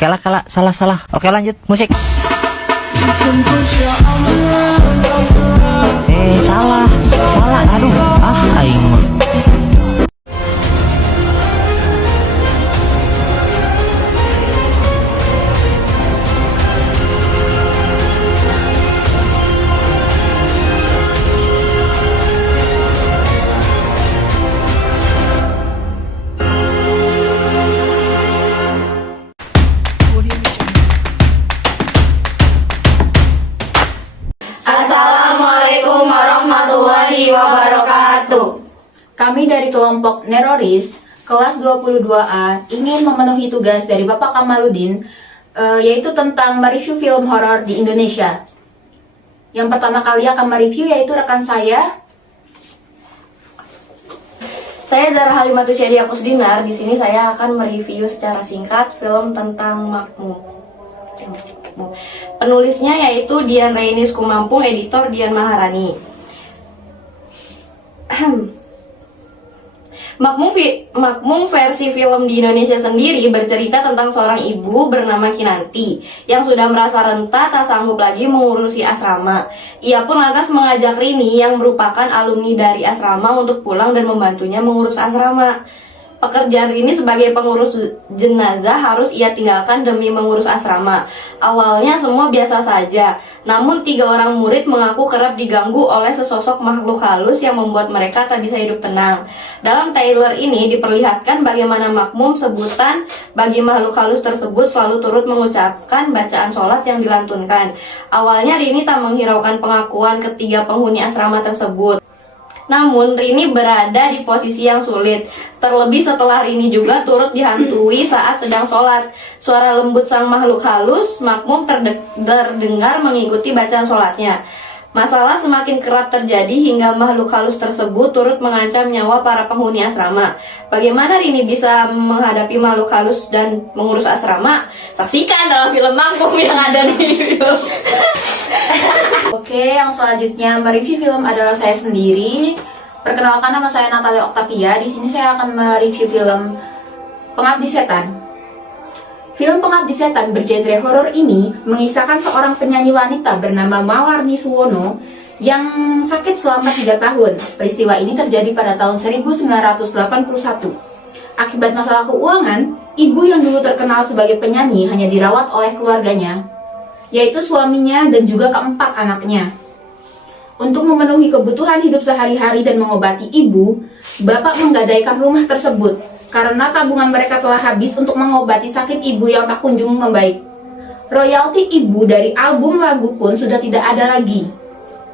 Kela, salah. Oke, lanjut musik. Salah. Aduh, aing mah. Assalamualaikum warahmatullahi wabarakatuh. Kami dari kelompok Neroris, kelas 22A, ingin memenuhi tugas dari Bapak Kamaludin, yaitu tentang mereview film horor di Indonesia. Yang pertama kali akan mereview yaitu rekan saya. Saya Zara Halimatu Syediah Kusdinar. Di sini saya akan mereview secara singkat film tentang Makmum. Penulisnya yaitu Dian Rainis Kumampung, editor Dian Maharani. Makmum versi film di Indonesia sendiri bercerita tentang seorang ibu bernama Kinanti yang sudah merasa renta tak sanggup lagi mengurusi asrama. Ia pun lantas mengajak Rini yang merupakan alumni dari asrama untuk pulang dan membantunya mengurus asrama. Pekerjaan Rini sebagai pengurus jenazah harus ia tinggalkan demi mengurus asrama. Awalnya semua biasa saja, namun 3 orang murid mengaku kerap diganggu oleh sesosok makhluk halus yang membuat mereka tak bisa hidup tenang. Dalam trailer ini diperlihatkan bagaimana Makmum sebutan bagi makhluk halus tersebut selalu turut mengucapkan bacaan sholat yang dilantunkan. Awalnya Rini tak menghiraukan pengakuan ketiga penghuni asrama tersebut. Namun Rini berada di posisi yang sulit. Terlebih setelah Rini juga turut dihantui saat sedang sholat. Suara lembut sang makhluk halus Makmum terdengar mengikuti bacaan sholatnya. Masalah semakin kerap terjadi hingga makhluk halus tersebut turut mengancam nyawa para penghuni asrama. Bagaimana Rini bisa menghadapi makhluk halus dan mengurus asrama? Saksikan dalam film Makmum yang ada di film. Oke, yang selanjutnya mereview film adalah saya sendiri. Perkenalkan, nama saya Natalia Octavia. Di sini saya akan mereview film Pengabdi Setan. Film Pengabdi Setan bergenre horor ini mengisahkan seorang penyanyi wanita bernama Mawarni Suwono yang sakit selama 3 tahun. Peristiwa ini terjadi pada tahun 1981. Akibat masalah keuangan, ibu yang dulu terkenal sebagai penyanyi hanya dirawat oleh keluarganya, yaitu suaminya dan juga keempat anaknya. Untuk memenuhi kebutuhan hidup sehari-hari dan mengobati ibu, bapak menggadaikan rumah tersebut karena tabungan mereka telah habis untuk mengobati sakit ibu yang tak kunjung membaik. Royalti ibu dari album lagu pun sudah tidak ada lagi.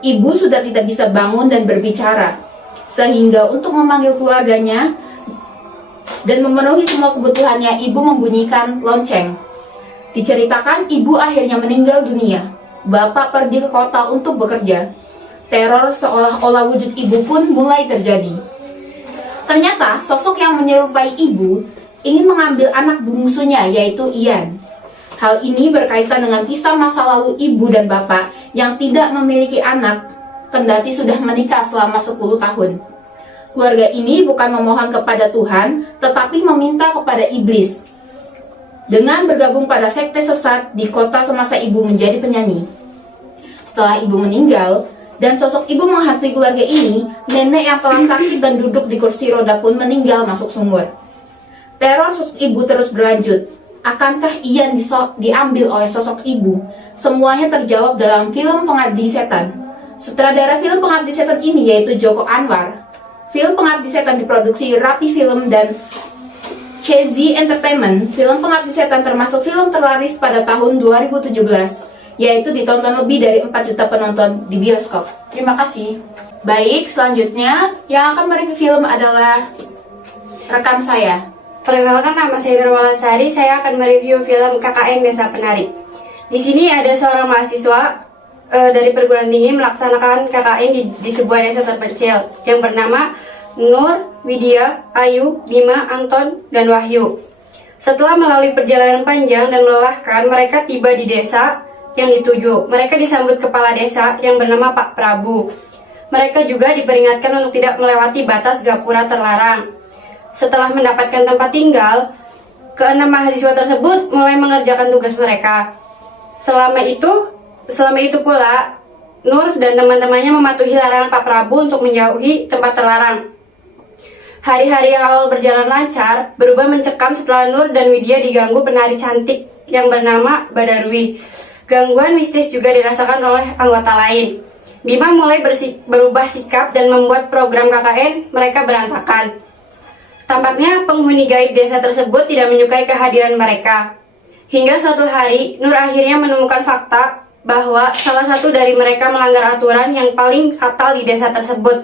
Ibu sudah tidak bisa bangun dan berbicara, sehingga untuk memanggil keluarganya dan memenuhi semua kebutuhannya, ibu membunyikan lonceng. Diceritakan ibu akhirnya meninggal dunia. Bapak pergi ke kota untuk bekerja. Teror seolah-olah wujud ibu pun mulai terjadi. Ternyata sosok yang menyerupai ibu ingin mengambil anak bungsunya, yaitu Ian. Hal ini berkaitan dengan kisah masa lalu ibu dan bapak yang tidak memiliki anak kendati sudah menikah selama 10 tahun. Keluarga ini bukan memohon kepada Tuhan, tetapi meminta kepada iblis dengan bergabung pada sekte sesat di kota semasa ibu menjadi penyanyi. Setelah ibu meninggal dan sosok ibu menghantui keluarga ini, nenek yang telah sakit dan duduk di kursi roda pun meninggal masuk sumur. Teror sosok ibu terus berlanjut. Akankah Ian diambil oleh sosok ibu? Semuanya terjawab dalam film Pengabdi Setan. Sutradara film Pengabdi Setan ini yaitu Joko Anwar. Film Pengabdi Setan diproduksi Rapi Film dan CZ Entertainment. Film Pengabdi Setan termasuk film terlaris pada tahun 2017, yaitu ditonton lebih dari 4 juta penonton di bioskop. Terima kasih. Baik, selanjutnya yang akan mereview film adalah rekan saya. Perkenalkan, nama saya Nurwalasari. Saya akan mereview film KKN Desa Penari. Di sini ada seorang mahasiswa dari perguruan tinggi melaksanakan KKN di sebuah desa terpencil yang bernama Nur, Widya, Ayu, Bima, Anton, dan Wahyu. Setelah melalui perjalanan panjang dan melelahkan, mereka tiba di desa yang dituju. Mereka disambut kepala desa yang bernama Pak Prabu. Mereka juga diperingatkan untuk tidak melewati batas gapura terlarang. Setelah mendapatkan tempat tinggal, Keenam mahasiswa tersebut mulai mengerjakan tugas mereka. Selama itu pula, Nur dan teman-temannya mematuhi larangan Pak Prabu untuk menjauhi tempat terlarang. Hari-hari yang awal berjalan lancar berubah mencekam setelah Nur dan Widya diganggu penari cantik yang bernama Badarwi. Gangguan mistis juga dirasakan oleh anggota lain. Bima mulai berubah sikap dan membuat program KKN mereka berantakan. Tampaknya penghuni gaib desa tersebut tidak menyukai kehadiran mereka. Hingga suatu hari, Nur akhirnya menemukan fakta bahwa salah satu dari mereka melanggar aturan yang paling fatal di desa tersebut.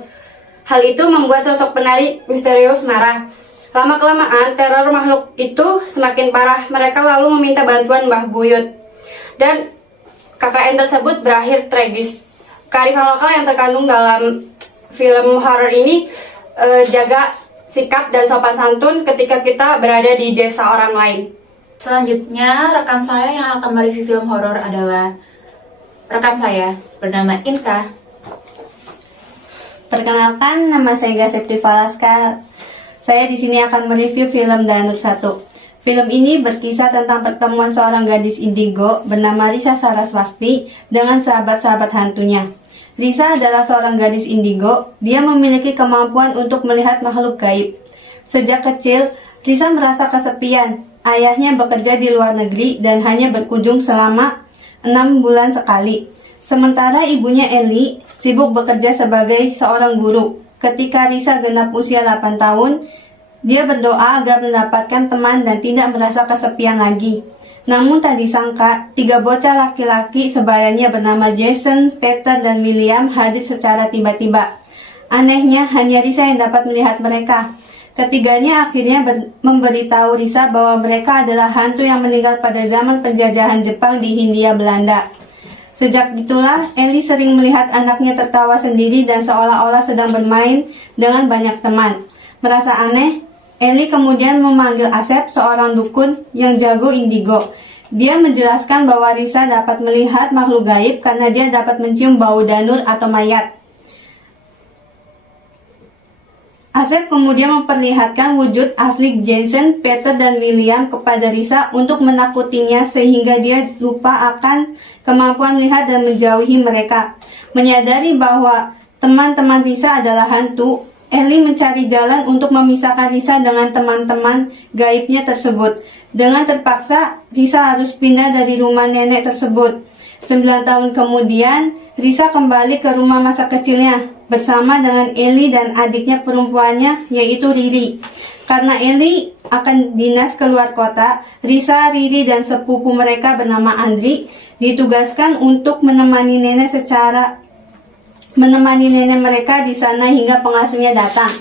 Hal itu membuat sosok penari misterius marah. Lama-kelamaan, teror makhluk itu semakin parah. Mereka lalu meminta bantuan Mbah Buyut. Dan KKN tersebut berakhir tragis. Kearifan lokal yang terkandung dalam film horor ini jaga sikap dan sopan santun ketika kita berada di desa orang lain. Selanjutnya, rekan saya yang akan mereview film horor adalah rekan saya bernama Inka. Perkenalkan, nama saya Inga Septifalaska. Saya di sini akan mereview film Danur 1. Film ini berkisah tentang pertemuan seorang gadis indigo bernama Risa Saraswati dengan sahabat-sahabat hantunya. Risa adalah seorang gadis indigo. Dia memiliki kemampuan untuk melihat makhluk gaib. Sejak kecil, Risa merasa kesepian. Ayahnya bekerja di luar negeri dan hanya berkunjung selama 6 bulan sekali. Sementara ibunya Eli sibuk bekerja sebagai seorang guru. Ketika Risa genap usia 8 tahun, dia berdoa agar mendapatkan teman dan tidak merasa kesepian lagi. Namun tak disangka, 3 bocah laki-laki sebayanya bernama Jason, Peter, dan William hadir secara tiba-tiba. Anehnya, hanya Risa yang dapat melihat mereka. Ketiganya akhirnya memberitahu Risa bahwa mereka adalah hantu yang meninggal pada zaman penjajahan Jepang di Hindia Belanda. Sejak itulah, Eli sering melihat anaknya tertawa sendiri dan seolah-olah sedang bermain dengan banyak teman. Merasa aneh, Eli kemudian memanggil Asep, seorang dukun yang jago indigo. Dia menjelaskan bahwa Risa dapat melihat makhluk gaib karena dia dapat mencium bau danur atau mayat. Asep kemudian memperlihatkan wujud asli Jason, Peter, dan William kepada Risa untuk menakutinya sehingga dia lupa akan kemampuan melihat dan menjauhi mereka. Menyadari bahwa teman-teman Risa adalah hantu, Eli mencari jalan untuk memisahkan Risa dengan teman-teman gaibnya tersebut. Dengan terpaksa, Risa harus pindah dari rumah nenek tersebut. 9 tahun kemudian, Risa kembali ke rumah masa kecilnya bersama dengan Eli dan adiknya perempuannya yaitu Riri. Karena Eli akan dinas keluar kota, Risa, Riri, dan sepupu mereka bernama Andri ditugaskan untuk menemani nenek mereka di sana hingga pengasuhnya datang.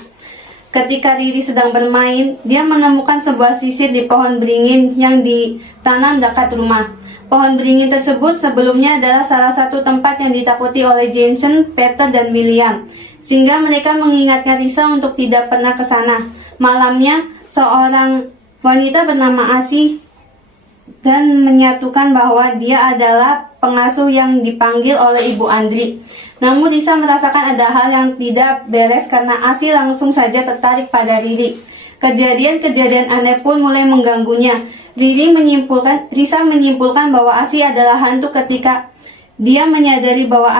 Ketika Riri sedang bermain, dia menemukan sebuah sisir di pohon beringin yang ditanam dekat rumah. Pohon beringin tersebut sebelumnya adalah salah satu tempat yang ditakuti oleh Jason, Peter, dan William, sehingga mereka mengingatkan Risa untuk tidak pernah ke sana. Malamnya, seorang wanita bernama Asih dan menyatukan bahwa dia adalah pengasuh yang dipanggil oleh Ibu Andri. Namun Risa merasakan ada hal yang tidak beres karena Asih langsung saja tertarik pada Riri. Kejadian-kejadian aneh pun mulai mengganggunya. Risa menyimpulkan bahwa Asih adalah hantu ketika dia menyadari bahwa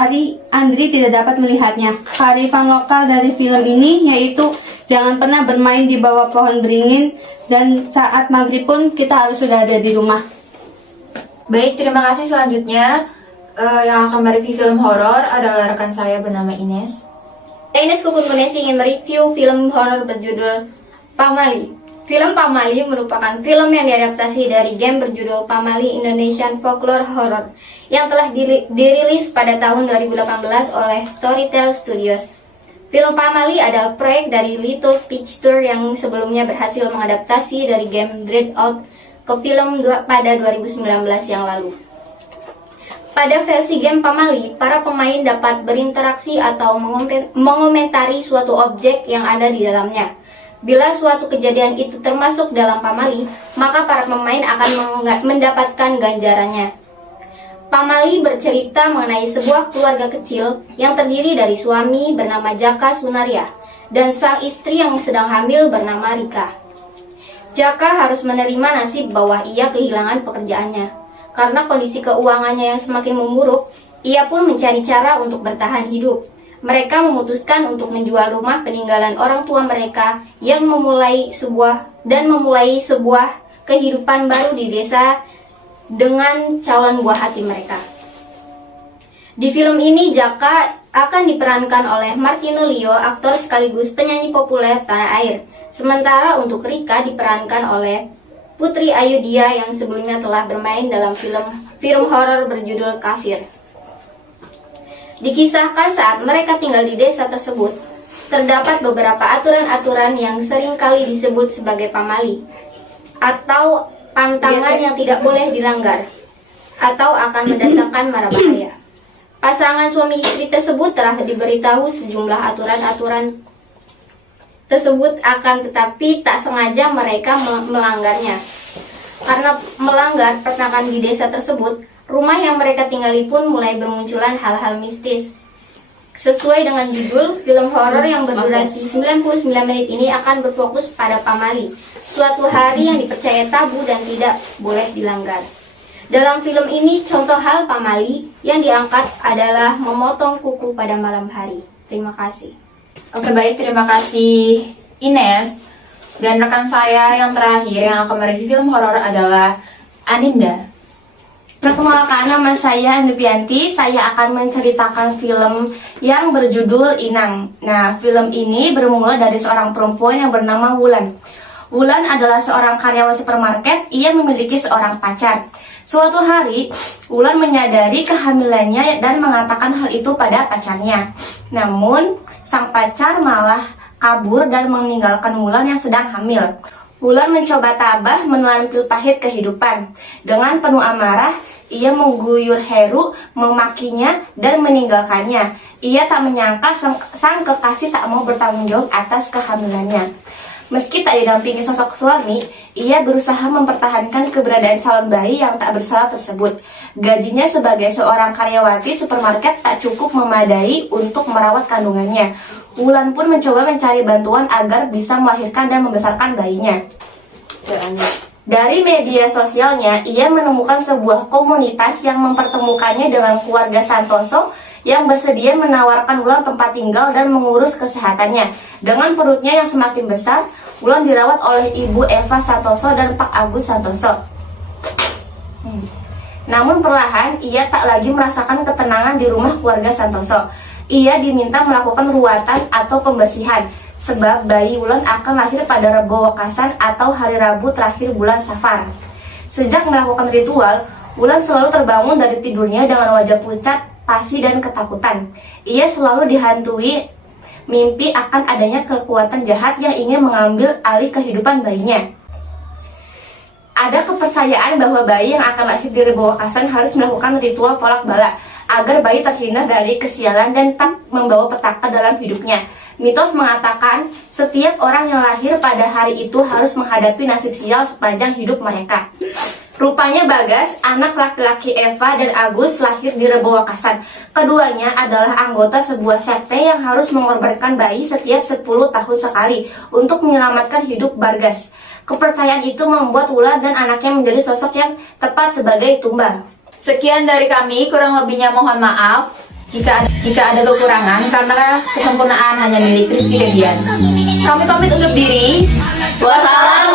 Andri tidak dapat melihatnya. Kearifan lokal dari film ini yaitu jangan pernah bermain di bawah pohon beringin dan saat maghrib pun kita harus sudah ada di rumah. Baik, terima kasih. Selanjutnya yang akan mereview film horor adalah rekan saya bernama Ines. Ines Kukunkunesi ingin mereview film horor berjudul Pamali. Film Pamali merupakan film yang diadaptasi dari game berjudul Pamali Indonesian Folklore Horror yang telah dirilis pada tahun 2018 oleh Storytel Studios. Film Pamali adalah proyek dari Little Picture yang sebelumnya berhasil mengadaptasi dari game Dread Out ke film pada 2019 yang lalu. Pada versi game Pamali, para pemain dapat berinteraksi atau mengomentari suatu objek yang ada di dalamnya. Bila suatu kejadian itu termasuk dalam Pamali, maka para pemain akan mendapatkan ganjarannya. Pamali bercerita mengenai sebuah keluarga kecil yang terdiri dari suami bernama Jaka Sunaria dan sang istri yang sedang hamil bernama Rika. Jaka harus menerima nasib bahwa ia kehilangan pekerjaannya. Karena kondisi keuangannya yang semakin memburuk, ia pun mencari cara untuk bertahan hidup. Mereka memutuskan untuk menjual rumah peninggalan orang tua mereka yang memulai sebuah kehidupan baru di desa dengan calon buah hati mereka. Di film ini Jaka akan diperankan oleh Martino Leo, aktor sekaligus penyanyi populer tanah air. Sementara untuk Rika diperankan oleh Putri Ayudhya yang sebelumnya telah bermain dalam film horor berjudul Kafir. Dikisahkan saat mereka tinggal di desa tersebut, terdapat beberapa aturan-aturan yang seringkali disebut sebagai pamali, atau pantangan yang tidak boleh dilanggar, atau akan mendatangkan mara bahaya. Pasangan suami istri tersebut telah diberitahu sejumlah aturan-aturan tersebut, akan tetapi tak sengaja mereka melanggarnya. Karena melanggar peraturan di desa tersebut, rumah yang mereka tinggali pun mulai bermunculan hal-hal mistis. Sesuai dengan judul, film horor yang berdurasi 99 menit ini akan berfokus pada pamali, suatu hari yang dipercaya tabu dan tidak boleh dilanggar. Dalam film ini, contoh hal pamali yang diangkat adalah memotong kuku pada malam hari. Terima kasih. Oke, baik, terima kasih Ines. Dan rekan saya yang terakhir yang akan mereview film horor adalah Aninda. Perkenalkan, nama saya Andipianti. Saya akan menceritakan film yang berjudul Inang. Nah, film ini bermula dari seorang perempuan yang bernama Wulan. Wulan adalah seorang karyawan supermarket. Ia memiliki seorang pacar. Suatu hari, Wulan menyadari kehamilannya dan mengatakan hal itu pada pacarnya. Namun, sang pacar malah kabur dan meninggalkan Wulan yang sedang hamil. Wulan mencoba tabah menelan pil pahit kehidupan. Dengan penuh amarah, ia mengguyur Heru, memakinya, dan meninggalkannya. Ia tak menyangka sang kekasih tak mau bertanggung jawab atas kehamilannya. Meski tak didampingi sosok suami, ia berusaha mempertahankan keberadaan calon bayi yang tak bersalah tersebut. Gajinya sebagai seorang karyawati supermarket tak cukup memadai untuk merawat kandungannya. Wulan pun mencoba mencari bantuan agar bisa melahirkan dan membesarkan bayinya. Dari media sosialnya, ia menemukan sebuah komunitas yang mempertemukannya dengan keluarga Santoso yang bersedia menawarkan Wulan tempat tinggal dan mengurus kesehatannya. Dengan perutnya yang semakin besar, Wulan dirawat oleh Ibu Eva Santoso dan Pak Agus Santoso. Namun perlahan, ia tak lagi merasakan ketenangan di rumah keluarga Santoso. Ia diminta melakukan ruatan atau pembersihan, sebab bayi Wulan akan lahir pada Rebo Wekasan atau hari Rabu terakhir bulan Safar. Sejak melakukan ritual, Wulan selalu terbangun dari tidurnya dengan wajah pucat, pasi, dan ketakutan. Ia selalu dihantui mimpi akan adanya kekuatan jahat yang ingin mengambil alih kehidupan bayinya. Ada kepercayaan bahwa bayi yang akan lahir di Rebo Wekasan harus melakukan ritual tolak bala agar bayi terhindar dari kesialan dan tak membawa petaka dalam hidupnya. Mitos mengatakan setiap orang yang lahir pada hari itu harus menghadapi nasib sial sepanjang hidup mereka. Rupanya Bagas, anak laki-laki Eva dan Agus, lahir di Rebo Wekasan. Keduanya adalah anggota sebuah sekte yang harus mengorbankan bayi setiap 10 tahun sekali untuk menyelamatkan hidup Bargas. Kepercayaan itu membuat Wulan dan anaknya menjadi sosok yang tepat sebagai tumbal. Sekian dari kami, kurang lebihnya mohon maaf jika ada kekurangan karena kesempurnaan hanya milik Rizky Febian. Kami pamit undur diri. Wassalamualaikum